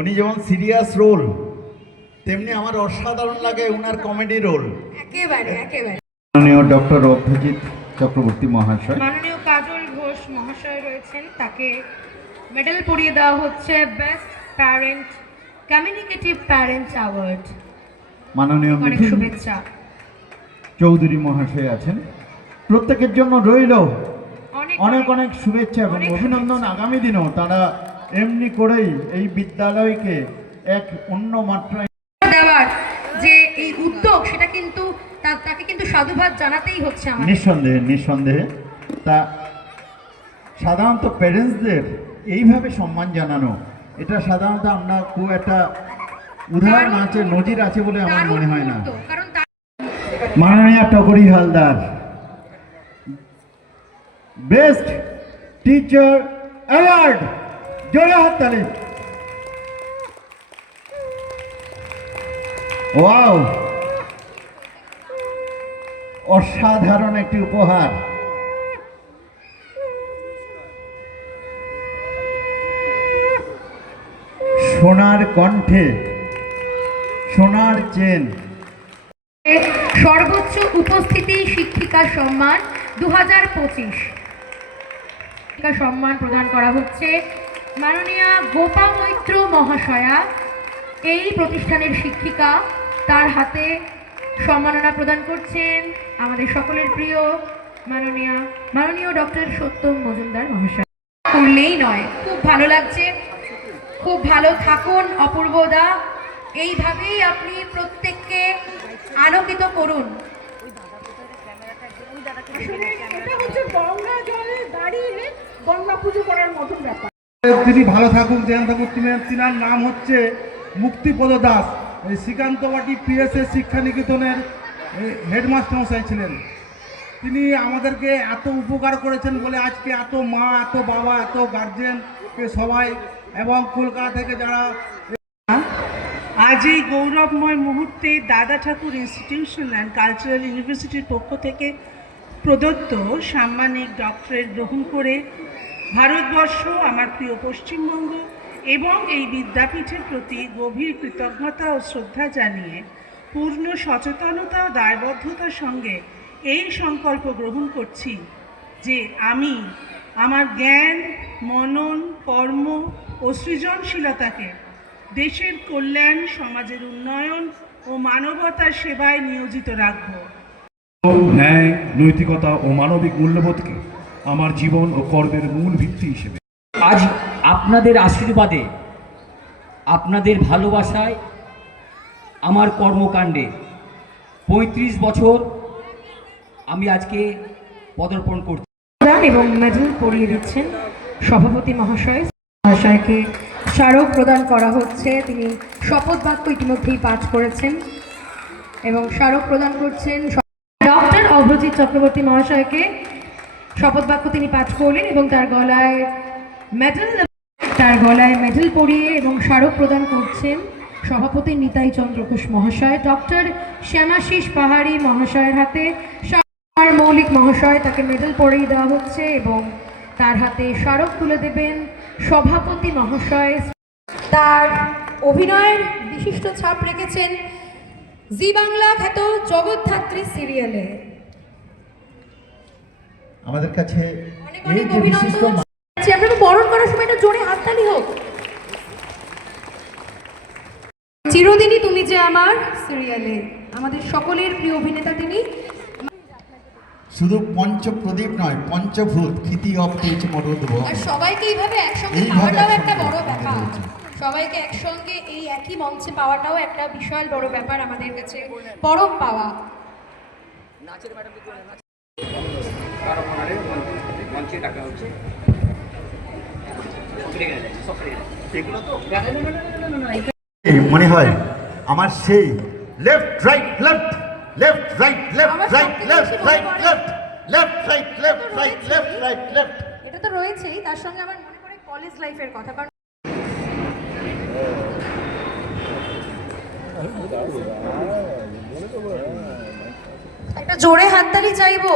উনি যেমন serious role, তেমনি আমার অসাধারণ লাগে ওনার কমেডি রোল। একেবারে একেবারে। মাননীয় ডক্টর অভ্রজিৎ চক্রবর্তী মহাশয়, মাননীয় কাজল ঘোষ মহাশয় রয়েছেন, তাকে মেডেল পরিয়ে দেওয়া হচ্ছে best parent communicative parent award. মাননীয় অনেক মিঠুন শুভেচ্ছা। চৌধুরী মহাশয় আছেন, প্রত্যেকের জন্য রইল অনেক অনেক অনেক শুভেচ্ছা এবং অনেক অভিনন্দন। আগামী দিনেও তারা এমনি করেই এই বিদ্যালয়কে এক অন্য মাত্রায় দেওয়ার যে এই উদ্যোগ, সেটা কিন্তু তাকে কিন্তু সাধুবাদ জানাতেই হচ্ছে আমাদের। নিঃসন্দেহে নিঃসন্দেহে। তা সাধারণত প্যারেন্টসদের এইভাবে সম্মান জানানো, এটা সাধারণত আমরা খুব একটা উদাহরণ আছে, নজির আছে বলে আমার মনে হয় না। কারণ মাননীয় Togori Haldar best teacher award, জোরে হাততালি। ওয়াও, অসাধারণ একটি উপহার। সোনার কণ্ঠে সোনার চেন, সর্বোচ্চ উপস্থিতি শিক্ষিকা সম্মান 2025 সম্মান প্রদান করা হচ্ছে মাননীয়া গোপা মৈত্র মহাশয়া। এই প্রতিষ্ঠানের শিক্ষিকা, তার হাতে সম্মাননা প্রদান করছেন আমাদের সকলের প্রিয় মাননীয় ডক্টর সত্যম মজুমদার মহাশয়। করলেই নয়, খুব ভালো লাগছে, খুব ভালো থাকুন অপূর্বদা, এইভাবেই আপনি প্রত্যেককে আলোকিত করুন। তিনি ভালো থাকুক, ধ্যান থাকুক। তিনার নাম হচ্ছে মুক্তিপদ দাস, শ্রীকান্তবাটি পিএসএস শিক্ষা নিকেতনের হেডমাস্টার মশাই ছিলেন। তিনি আমাদেরকে এত উপকার করেছেন বলে আজকে এত মা, এত বাবা, এত গার্জেন সবাই এবং কলকাতা থেকে যারা আজ এই গৌরবময় মুহূর্তে দাদা ঠাকুর ইনস্টিটিউশন অ্যান্ড কালচারাল ইউনিভার্সিটির পক্ষ থেকে প্রদত্ত সাম্মানিক ডক্টরেট গ্রহণ করে ভারতবর্ষ, আমার প্রিয় পশ্চিমবঙ্গ এবং এই বিদ্যাপীঠের প্রতি গভীর কৃতজ্ঞতা ও শ্রদ্ধা জানিয়ে পূর্ণ সচেতনতা ও দায়বদ্ধতার সঙ্গে এই সংকল্প গ্রহণ করছি যে আমি আমার জ্ঞান, মনন, কর্ম ও সৃজনশীলতাকে দেশের কল্যাণ, সমাজের উন্নয়ন ও মানবতার সেবায় নিয়োজিত রাখব। ন্যায়, নৈতিকতা ও মানবিক মূল্যবোধকে আমার জীবন ও কর্মের মূল ভিত্তি হিসেবে আজ আপনাদের আশীর্বাদে, আপনাদের ভালোবাসায় আমার কর্মকাণ্ডে 35 বছর আমি আজকে পদার্পণ করছি। এবং মেডেল পরিয়ে দিচ্ছেন সভাপতি মহাশয়কে স্মারক প্রদান করা হচ্ছে। তিনি শপথ বাক্য ইতিমধ্যেই পাঠ করেছেন এবং স্মারক প্রদান করছেন ডক্টর অভ্রজিৎ চক্রবর্তী মহাশয়কে। শপথ বাক্য তিনি পাঠ করলেন এবং তার গলায় মেডেল পরিয়ে এবং স্মারক প্রদান করছেন সভাপতি নিতাই চন্দ্র ঘোষ মহাশয়। ডক্টর শ্যামাশিস পাহাড়ি মহাশয়ের হাতে মৌলিক মহাশয়, তাকে মেডেল পরিয়ে দেওয়া হচ্ছে এবং তার হাতে স্মারক তুলে দেবেন সভাপতি মহাশয়। তার অভিনয়ের বিশিষ্ট ছাপ রেখেছেন জি বাংলা খ্যাত জগৎধাত্রী সিরিয়ালে। আমাদের কাছে অনেক অনেক অভিনন্দন। আপনাকে বরণ করার সময় একটা জোরে হাততালি হোক। চিরদিনই তুমি যে আমার সিরিয়ালে আমাদের সকলের প্রিয় অভিনেতা তিনি। শুধু পঞ্চপ্রদীপ নয়, পঞ্চভূত ক্ষিতি অফ তেজ মরুদ্ভ। আর সবাইকে এইভাবে একসঙ্গে পাওয়াটাও একটা বড় ব্যাপার। সবাইকে একসঙ্গে এই একই মঞ্চে পাওয়াটাও একটা বিশাল বড় ব্যাপার, আমাদের কাছে পরম পাওয়া। মনে হয় আমার সেই left right left, left right left right left right left, left right left right left right left, এটা তো রয়েছেই, তার সঙ্গে আমার মনে পড়ে কলেজ লাইফের কথা। কারণ একটা জোরে হাততালি চাইবো।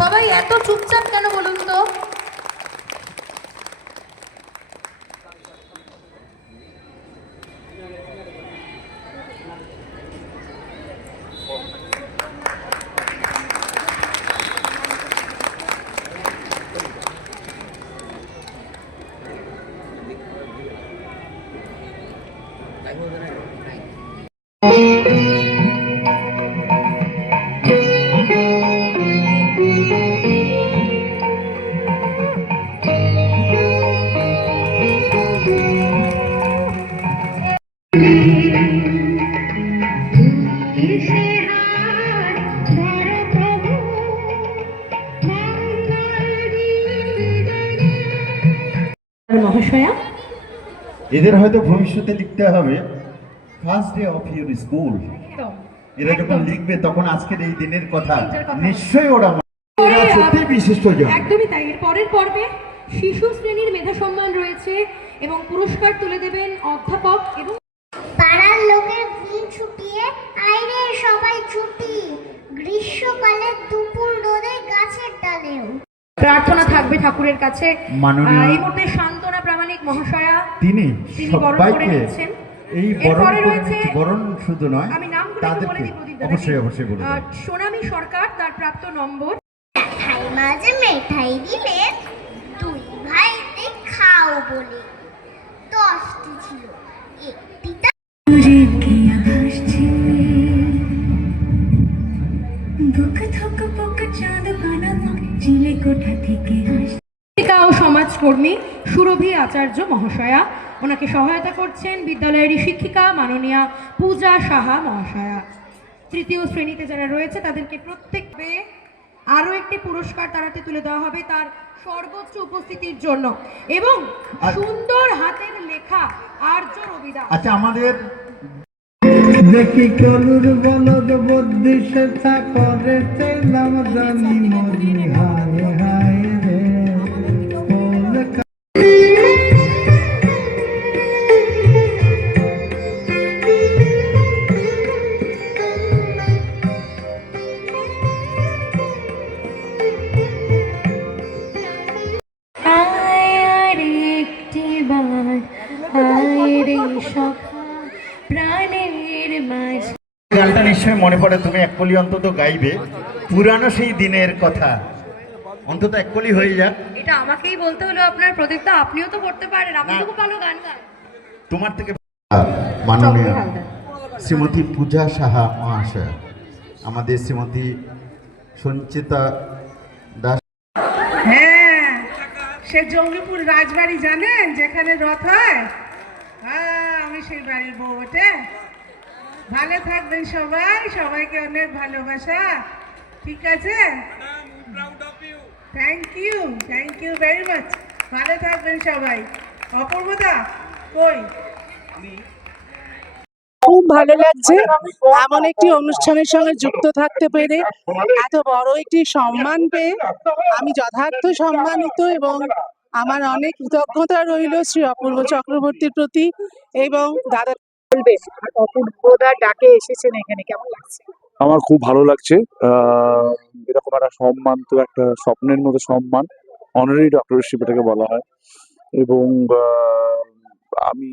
সবাই এত চুপচাপ কেন বলুন তো? মহাশয়া, এদের হয়তো ভবিষ্যতে লিখতে হবে first day of your school. এরা যখন লিখবে তখন আজকের এই দিনের কথা দিনটার কথা। নিশ্চয়ই ওরা সত্যি বিশিষ্ট জন। একদমই তাই। এর পরের পর্বে শিশু শ্রেণীর মেধা সম্মান রয়েছে এবং পুরস্কার তুলে দেবেন অধ্যাপক এবং পাড়ার লোকের ঘুম ছুটিয়ে আইরে সবাই ছুটি গ্রীষ্মকালে দুপুর রোদে গাছের ডালেও। প্রার্থনা থাকবে ঠাকুরের কাছে। মাননীয় এই মুহূর্তে শান্তনা প্রামাণিক মহাশয়া তিনি বরণ করে সবাইকে নিচ্ছেন। এই এরপরে রয়েছে, বরণ শুধু নয়, আমি নামগুলো একটু বলে দিই প্রদীপ দাদা। অবশ্যই বলুন। সোনালী সরকার, তার প্রাপ্ত নম্বর। মিঠাই মাঝে মিঠাই দিলে দুই ভাইতে খাও বলে 10টি ছিল, একটি শিক্ষিকা ও সমাজকর্মী সুরভি আচার্য মহাশয়া, ওনাকে সহায়তা করছেন বিদ্যালয়েরই শিক্ষিকা মাননীয়া পূজা সাহা মহাশয়া। তৃতীয় শ্রেণীতে যারা রয়েছে তাদেরকে প্রত্যেককে আরও একটি পুরস্কার তারাতে তুলে দেওয়া হবে তার সর্বোচ্চ উপস্থিতির জন্য এবং সুন্দর হাতের লেখা আর্য রবিদাস। আচ্ছা, আমাদের দেখি কলুর বলদ বুদ্ধি সেটা করেছে নামদানি মরি হায় হায় রে গানটা নিশ্চয়ই মনে পড়ে, তুমি এক কলি অন্তত গাইবে, পুরানো সেই দিনের কথা, অন্তত এক কলি হয়ে যাক। এটা আমাকেই বলতে হলো আপনার প্রদীপদা, আপনিও তো করতে পারেন, আপনি তো খুব ভালো গান গান। তোমার থেকে মাননীয় শ্রীমতী পূজা সাহা মহাশয়া, আমাদের শ্রীমতী সঞ্চিতা দাস। হ্যাঁ, সে জঙ্গিপুর রাজবাড়ি জানেন যেখানে রথ হয়? হ্যাঁ, আমি সেই বাড়ির বউ ওঠে। ভালো থাকবেন সবাই, সবাইকে অনেক ভালোবাসা। ঠিক আছে, থ্যাংক ইউ ভেরি মাচ। ভালো থাকবেন সবাই। অপূর্বদা কই? খুব ভালো লাগছে এমন একটি অনুষ্ঠানের সঙ্গে যুক্ত থাকতে পেরে, এত বড় একটি সম্মান পেয়ে আমি যথার্থ সম্মানিত এবং আমার অনেক কৃতজ্ঞতা রইল শ্রী অপূর্ব চক্রবর্তীর প্রতি। এবং দাদা বলবেন, অপূর্বদার ডাকে এসেছেন এখানে, কেমন লাগছে? আমার খুব ভালো লাগছে। এরকম একটা সম্মান তো একটা স্বপ্নের মতো সম্মান, অনারি ডক্টরশিপ এটাকে বলা হয়। এবং আমি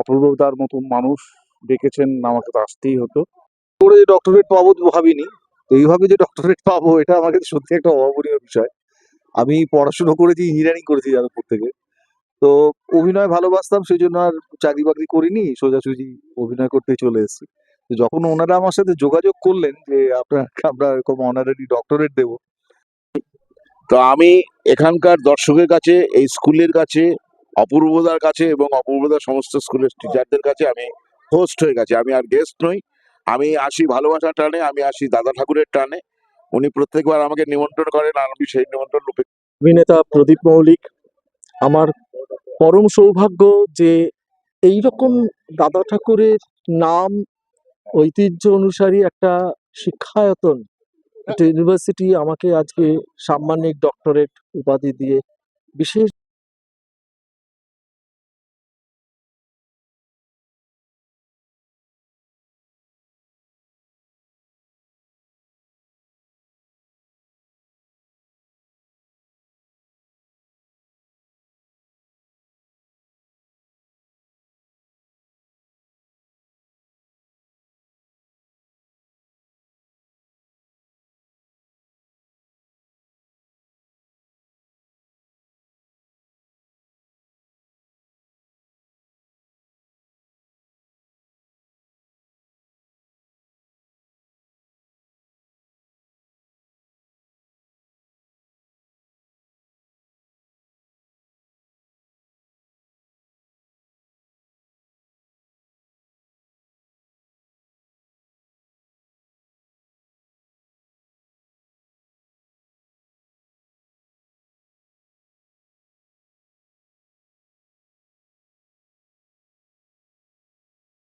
অপূর্বদার মতো মানুষ ডেকেছেন, আমাকে তো আসতেই হতো। করে ডক্টরেট পাবো তো ভাবিনি, তো এইভাবে যে ডক্টরেট পাবো এটা আমার কাছে সত্যি একটা অভাবনীয় বিষয়। আমি পড়াশোনা করেছি, ইঞ্জিনিয়ারিং করেছি যাদবপুর থেকে, তো অভিনয় ভালোবাসতাম, সেই জন্য আর চাকরি বাকরি করিনি, সোজাসুজি অভিনয় করতে চলে এসেছি। তো যখন ওনারা আমার সাথে যোগাযোগ করলেন যে আমরা এরকম অনারারি ডক্টরেট দেব, তো আমি এখানকার দর্শকের কাছে, এই স্কুলের কাছে, অপূর্বদার কাছে এবং অপূর্বদার সমস্ত স্কুলের টিচারদের কাছে আমি হোস্ট হয়ে গেছি। আমি আর গেস্ট নই, আমি আসি ভালোবাসার টানে, আমি আসি দাদা ঠাকুরের টানে। উনি প্রত্যেকবার আমাকে নিমন্ত্রণ করেন আর আমি সেই নিমন্ত্রণ রূপে। অভিনেতা প্রদীপ মৌলিক, আমার পরম সৌভাগ্য যে এইরকম দাদা ঠাকুরের নাম ঐতিহ্য অনুসারী একটা শিক্ষায়তন, একটা ইউনিভার্সিটি আমাকে আজকে সাম্মানিক ডক্টরেট উপাধি দিয়ে বিশেষ